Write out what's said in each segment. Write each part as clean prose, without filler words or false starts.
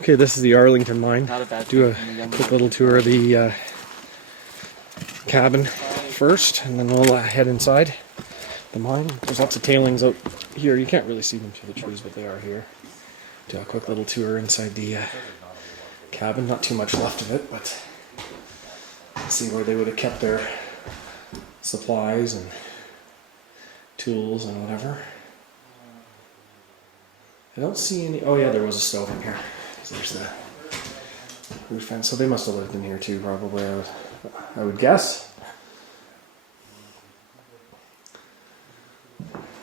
Okay, this is the Arlington Mine. Do a quick little tour of the cabin first, and then we'll head inside the mine. There's lots of tailings out here. You can't really see them through the trees, but they are here. Do a quick little tour inside the cabin. Not too much left of it, but see where they would have kept their supplies and tools and whatever. I don't see any. Oh yeah, there was a stove in here. There's the roof fence. So they must have lived in here too, probably. I would guess.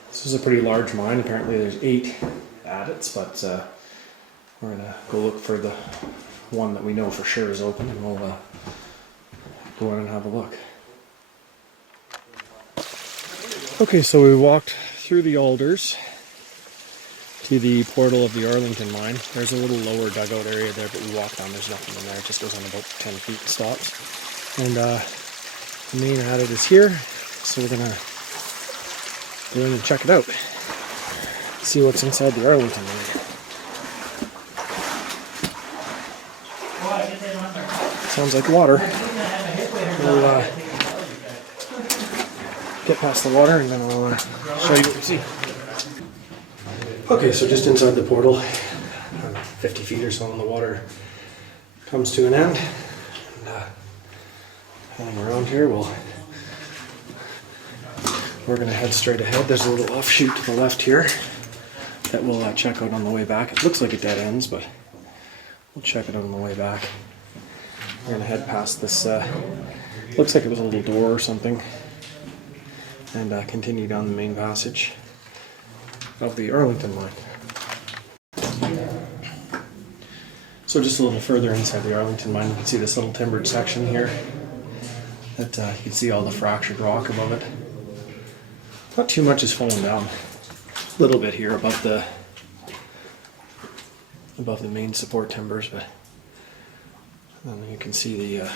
This is a pretty large mine. Apparently, there's 8 adits, but we're gonna go look for the one that we know for sure is open, and we'll go in and have a look. Okay, so we walked through the alders to the portal of the Arlington Mine. There's a little lower dugout area there, but we walked on. There's nothing in there. It just goes on about 10 feet and stops. And the main adit is here, so we're gonna go in and check it out. See what's inside the Arlington Mine. Sounds like water. We'll get past the water and then I'll show you what we see. Okay, so just inside the portal, 50 feet or so, and the water comes to an end. And hang around here, we're going to head straight ahead. There's a little offshoot to the left here that we'll check out on the way back. It looks like it dead ends, but we'll check it out on the way back. We're going to head past this, looks like it was a little door or something, and continue down the main passage of the Arlington Mine. So just a little further inside the Arlington Mine, you can see this little timbered section here that you can see all the fractured rock above it. Not too much is fallen down. A little bit here above the main support timbers, but then you can see the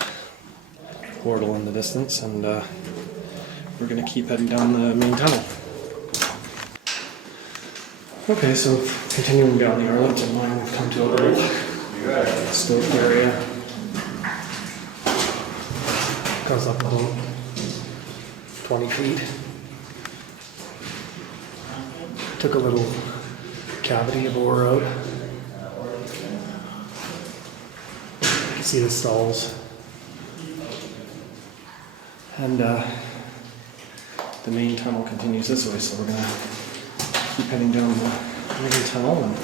portal in the distance, and we're going to keep heading down the main tunnel. Okay, so continuing down the Arlington Mine, we've come to a little stope area. Goes up about 20 feet. Took a little cavity of ore out. You can see the stalls. And the main tunnel continues this way, so we're going to keep heading down the main tunnel, and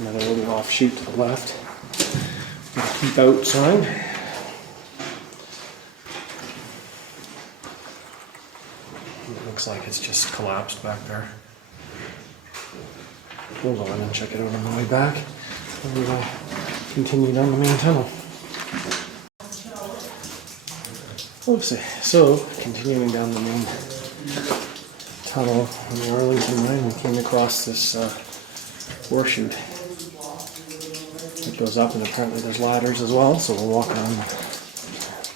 another little offshoot to the left. Keep out sign. It looks like it's just collapsed back there. We'll go in and check it out on the way back, and we'll continue down the main tunnel. Oopsie. So, continuing down the main tunnel on the Arlington Mine, we came across this horseshoe. It goes up, and apparently there's ladders as well, so we'll walk around the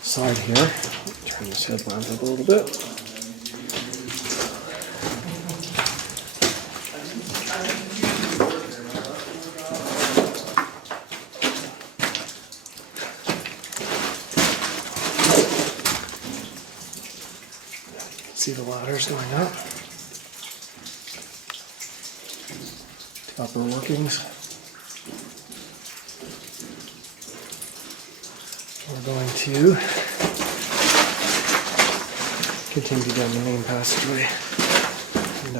side here. Turn this headlamp up a little bit. See the ladders going up. Upper workings. We're going to continue down the main passageway. And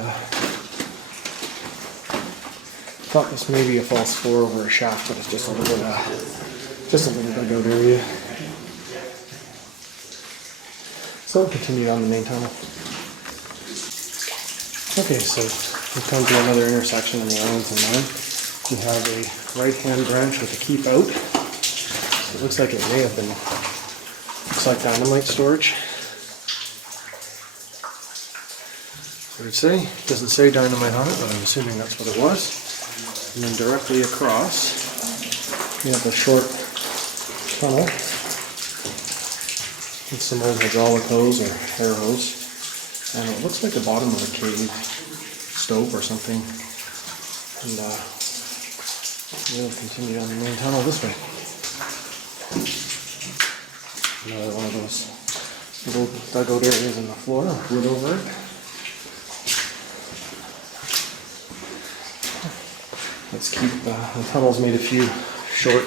thought this may be a false floor over a shaft, but it's just a little dugout area. So we'll continue down the main tunnel. Okay, so we've come to another intersection in the Arlington Mine. We have a right-hand branch with a keep out. So it looks like it may have been, looks like dynamite storage. What did it say? It doesn't say dynamite on it, but I'm assuming that's what it was. And then directly across, we have a short tunnel with some old hydraulic hose or air hose. And it looks like the bottom of a cave stope or something. And We'll continue down the main tunnel this way. Another one of those little dugout areas in the floor, wood over it. Let's keep, the tunnel's made a few short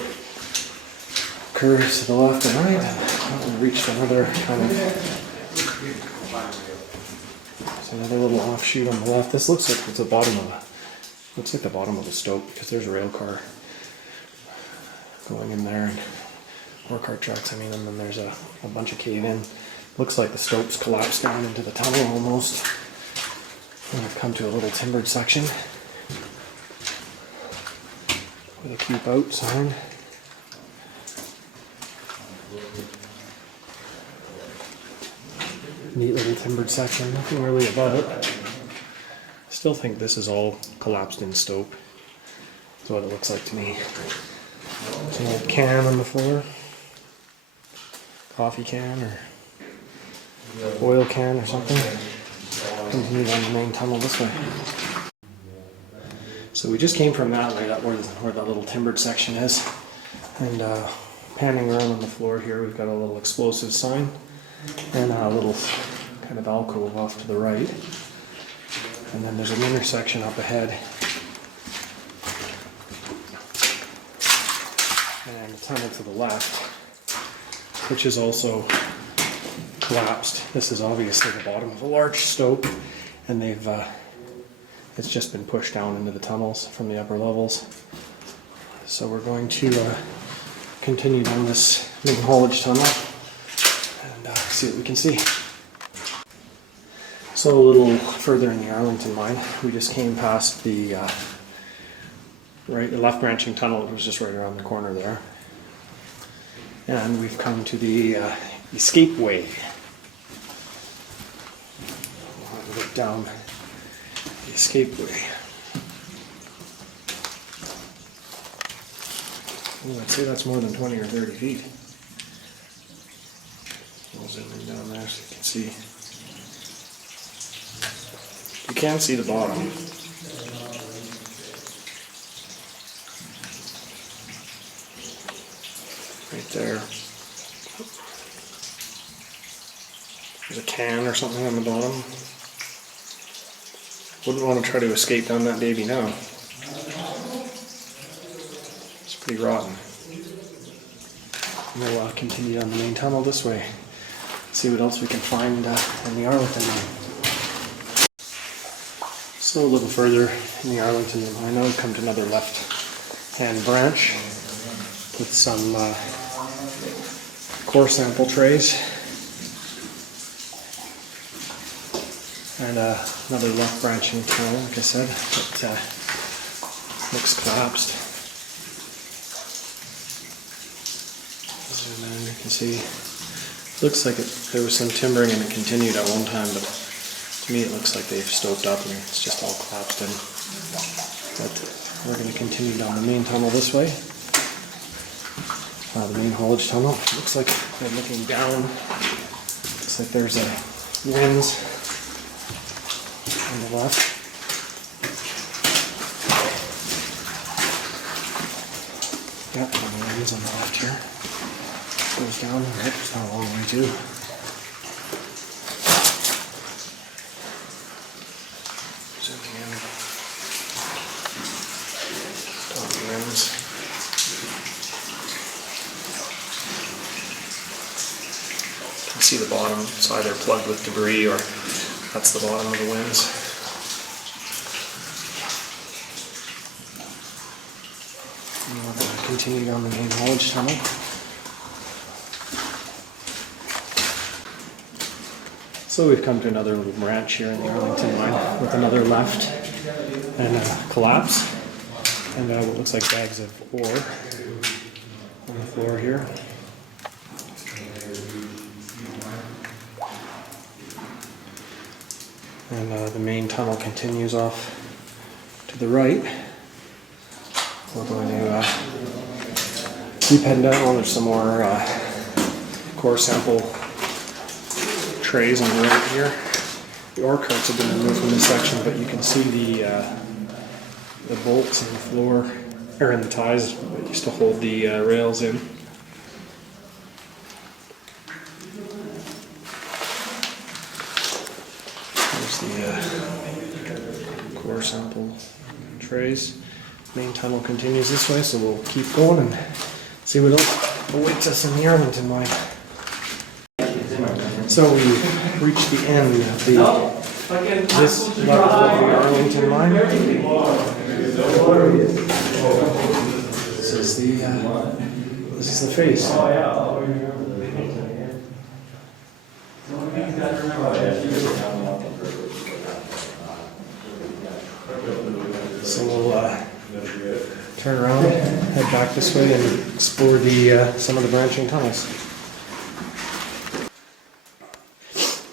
curves to the left and right, and reached another kind of, there's another little offshoot on the left. This looks like it's the bottom of looks like the bottom of the stope, because there's a rail car going in there, and or cart tracks, I mean, and then there's a bunch of cave in. Looks like the stope's collapsed down into the tunnel almost. And I've come to a little timbered section with a keep out sign. Neat little timbered section, nothing really about it. Still think this is all collapsed in stope. That's what it looks like to me. There's an old can on the floor. Coffee can or oil can or something. Continue down the main tunnel this way. So we just came from that way, where that little timbered section is. And panning around on the floor here, we've got a little explosive sign and a little kind of alcove off to the right. And then there's an intersection up ahead. And a tunnel to the left, which is also collapsed. This is obviously the bottom of a large stope, and they've it's just been pushed down into the tunnels from the upper levels. So we're going to continue down this main haulage tunnel and see what we can see. So a little further in the Arlington Mine, we just came past the left branching tunnel. It was just right around the corner there. And we've come to the escape way. We'll have a look down the escape way. Ooh, I'd say that's more than 20 or 30 feet. We'll zoom in down there so you can see. You can see the bottom. Right there. There's a can or something on the bottom. Wouldn't want to try to escape down that baby now. It's pretty rotten. And we'll continue down the main tunnel this way. See what else we can find in the Arlington Mine. So a little further in the Arlington Mine, now we've come to another left-hand branch with some core sample trays and another left branching tunnel, like I said, that looks collapsed. And then you can see, looks like there was some timbering and it continued at one time, but to me it looks like they've stoped up and it's just all collapsed in. But we're going to continue down the main tunnel this way. The main haulage tunnel. Looks like they're looking down. Looks like there's a winds on the left. Yep, the winds on the left here. Goes down. Right, it's not a long way too. Zooming in. Down the winds. See the bottom, it's either plugged with debris or that's the bottom of the winds. And we'll continue down the main haulage tunnel. So we've come to another little branch here in the Arlington Mine with another left and a collapse and what looks like bags of ore on the floor here. And the main tunnel continues off to the right. We're going to keep heading down. Well, there's some more core sample trays on the right here. The ore carts have been removed from this section, but you can see the bolts in the floor, or in the ties that used to hold the rails in. There's the core sample trays. Main tunnel continues this way, so we'll keep going and see what else awaits us in the Arlington Mine. So we reached the end of this level of the Arlington Mine. This is the face. So we'll turn around, head back this way, and explore some of the branching tunnels.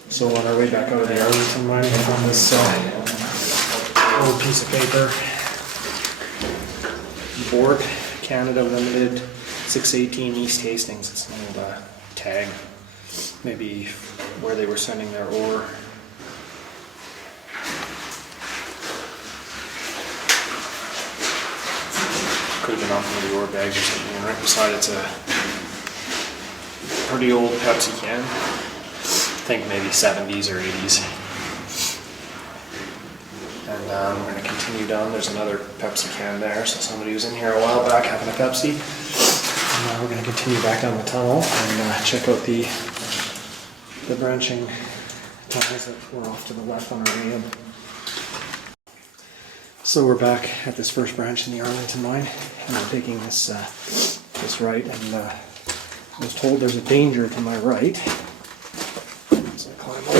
So on our way back out of the Arlington Mine, we found this old piece of paper. Board, Canada Limited, 618 East Hastings. It's an old tag, maybe where they were sending their ore. Could have been off one of the ore bags or something, and right beside it's a pretty old Pepsi can. I think maybe 70s or 80s. And we're going to continue down. There's another Pepsi can there, so somebody was in here a while back having a Pepsi. And we're going to continue back down the tunnel and check out the branching tunnels that were off to the left on our way in. So we're back at this first branch in the Arlington Mine, and we're taking this right, and I was told there's a danger to my right. So I climb up.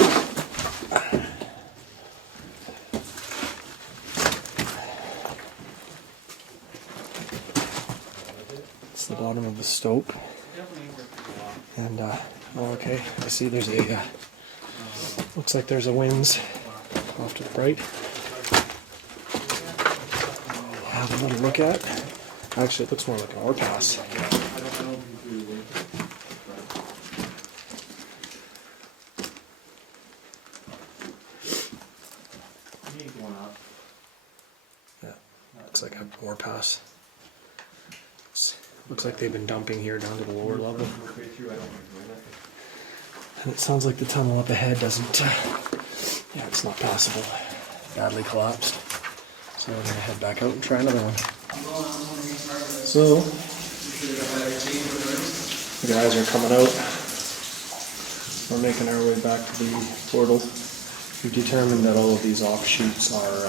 It's the bottom of the stope, and okay, I see there's a looks like there's a winze off to the right. Have a little look at. Actually, it looks more like an ore pass. Yeah, looks like an ore pass. Looks like they've been dumping here down to the lower level. And it sounds like the tunnel up ahead doesn't, yeah, it's not passable. Badly collapsed. So we're going to head back out and try another one. So, the guys are coming out. We're making our way back to the portal. We've determined that all of these offshoots are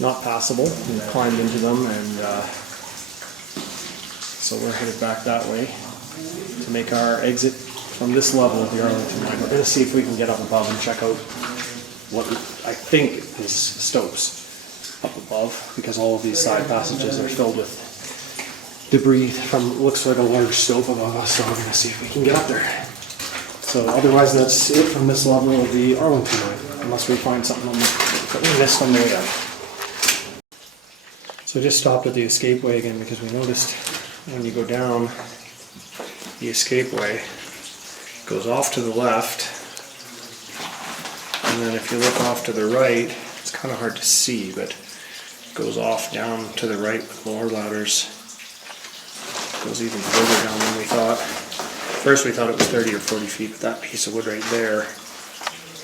not passable. We've climbed into them, and so we're headed back that way to make our exit from this level of the Arlington Mine. We're going to see if we can get up above and check out what I think is stopes up above, because all of these side passages are filled with debris from, looks like a large stope above us, so we're going to see if we can get up there. So otherwise that's it from this level of the Arlington Mine, unless we find something that we missed on the way up. So I just stopped at the escapeway again, because we noticed when you go down the escapeway, it goes off to the left, and then if you look off to the right, it's kind of hard to see, but it goes off down to the right with more ladders. It goes even further down than we thought. First we thought it was 30 or 40 feet, but that piece of wood right there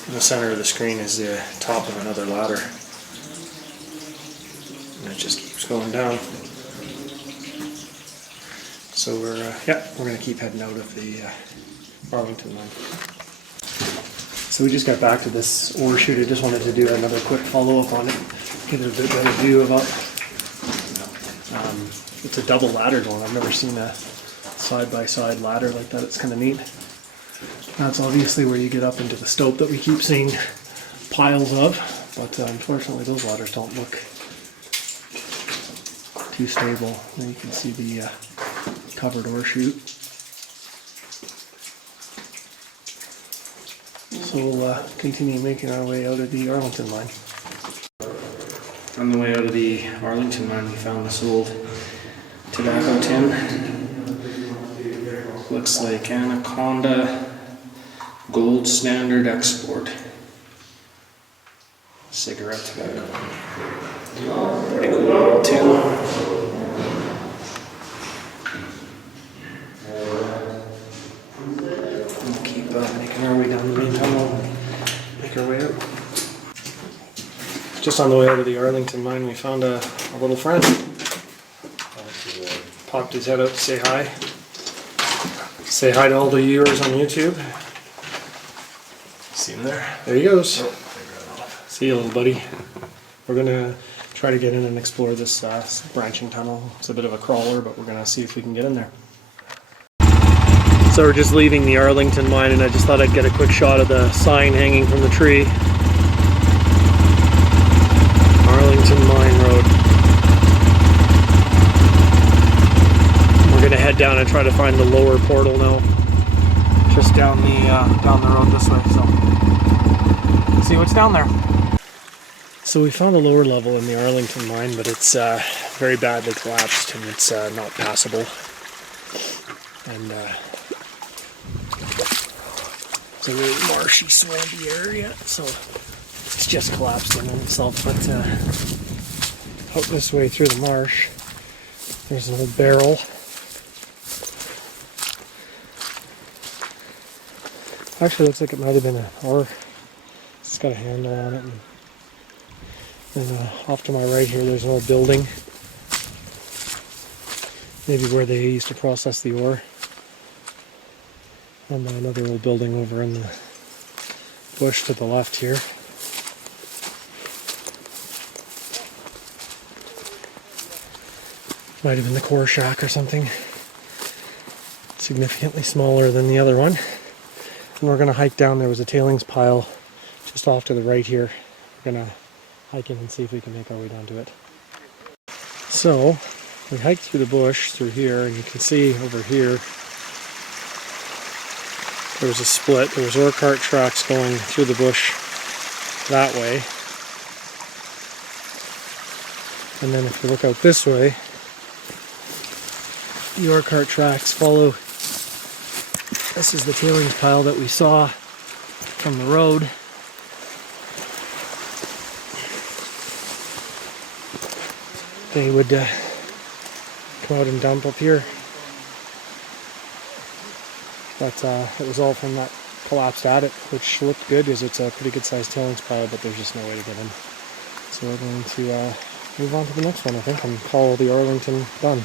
in the center of the screen is the top of another ladder. And it just keeps going down. So we're going to keep heading out of the Arlington Mine. So we just got back to this ore chute. I just wanted to do another quick follow-up on it, get a bit better view of it. It's a double laddered one. I've never seen a side-by-side ladder like that. It's kind of neat. That's obviously where you get up into the stope that we keep seeing piles of, but unfortunately those ladders don't look too stable. There you can see the covered ore chute. So we'll continue making our way out of the Arlington Mine. On the way out of the Arlington Mine, we found this old tobacco tin. Looks like Anaconda Gold Standard Export. Cigarette tobacco. Pretty cool little tin. Just on the way out of the Arlington Mine, we found a little friend. Popped his head out to say hi. Say hi to all the viewers on YouTube. See him there? There he goes. See you, little buddy. We're gonna try to get in and explore this branching tunnel. It's a bit of a crawler, but we're gonna see if we can get in there. So we're just leaving the Arlington Mine, and I just thought I'd get a quick shot of the sign hanging from the tree. Arlington Mine Road. We're gonna head down and try to find the lower portal now. Just down the road this way. So see what's down there. So we found a lower level in the Arlington Mine, but it's very badly collapsed and it's not passable. And it's a really marshy, swampy area, so it's just collapsed in itself. But out this way through the marsh, there's an old barrel. Actually, looks like it might have been an ore. It's got a handle on it. And off to my right here, there's an old building. Maybe where they used to process the ore. And another old building over in the bush to the left here. Might have been the core shack or something. Significantly smaller than the other one. And we're going to hike down. There was a tailings pile just off to the right here. We're going to hike in and see if we can make our way down to it. So, we hiked through the bush through here, and you can see over here there was a split. There was ore cart tracks going through the bush that way. And then if you look out this way, the ore cart tracks follow. This is the tailings pile that we saw from the road. They would come out and dump up here. But it was all from that collapsed adit, which looked good because it's a pretty good sized tailings pile, but there's just no way to get in. So we're going to move on to the next one, I think, and call the Arlington done.